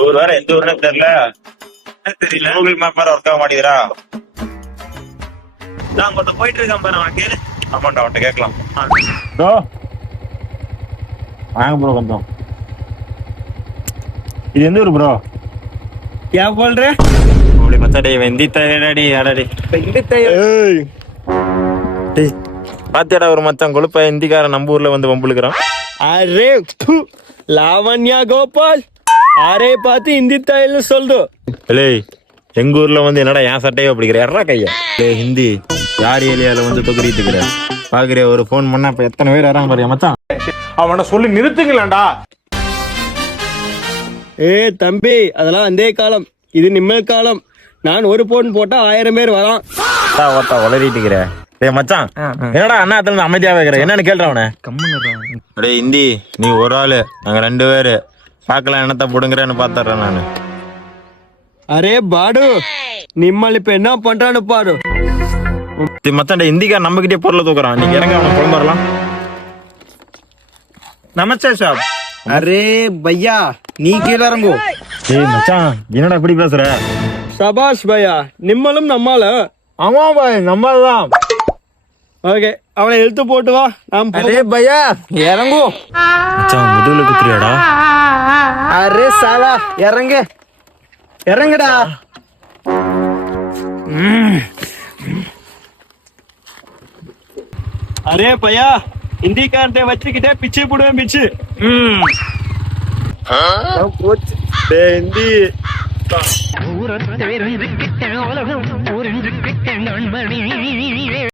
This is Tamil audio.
ஊர் வேற எந்த ஊர்னு தெரியல. கூகுள் மேப் வேற ஒர்க் ஆக மாட்டேங்கிறா. அங்கிட்ட போயிட்டு இருக்கான் பாரு, அவன் கேளு. ஆமாண்டா, அவன்கிட்ட கேட்கலாம். வாங்க ப்ரோ கொஞ்சம். இது எந்த ஊர் ப்ரோ? क्या बोल रहे? அப்படி மச்சாடி வெந்தி தயடி அடடி பாத்தியாடா ஒரு மச்சான் கொழுப்ப இந்திக்காரன் நம்ம ஊர்ல வந்து வம்புழுக்கிறான். அரே லாவண்யா கோபால் அரே பார்த்து ஹிந்தி தையல்னு சொல்லுது. எங்க ஊர்ல வந்து என்னடா என் சட்டையோ அப்படிங்கிற எறா கையா ஹிந்தி யார் ஏரியால வந்து தொகுதிட்டு இருக்கிற பாக்குறிய ஒரு போன் பண்ணா இப்ப எத்தனை பேர் வராங்க பாரியா மச்சான். அவனை சொல்லி நிறுத்துங்களேன்டா. ஏ தம்பி, அதெல்லாம் அந்த காலம், இது நிம்மதி காலம். நான் ஒரு போன் போட்டா 1000 பேர் வரான். வளரிட்டு இருக்கிற மச்சான் என்னடா அண்ணாத்துல இருந்து அமைதியா வைக்கிற என்னன்னு கேள்ற அவனை. அடே இந்தி, நீ ஒரு ஆளு, நாங்க 2 பேரு பாக்கலாம் என்னத்த புடுங்குறேன்னு பாத்துறேன் நானு. அரே பாடு, நிம்மல் இப்ப என்ன பண்றான்னு பாரு. மச்சான் இந்திக்கார நம்ம கிட்டே பொருளை தூக்குறான். நீங்க இறங்க அவனை புலம்பரலாம். நமஸ்தே சாப். அரே பையா, நீ கீழே இறங்கு. ஏய் மச்சான், என்னடா இப்படி பேசுற? சபாஷ் பையா, நிம்மலும் நம்மால. ஆமா பாய், நம்மதான். ஓகே, அவனை இழுத்து போட்டு வா. அரே பையா இறங்கு. மச்சான் முதுகுல குத்துறியாடா? அரே சாலா, இறங்கு இறங்குடா. அரே பையா, இந்திக்காரத்தை வச்சுக்கிட்டே பிச்சு போடுவேன் பிச்சு. இந்தி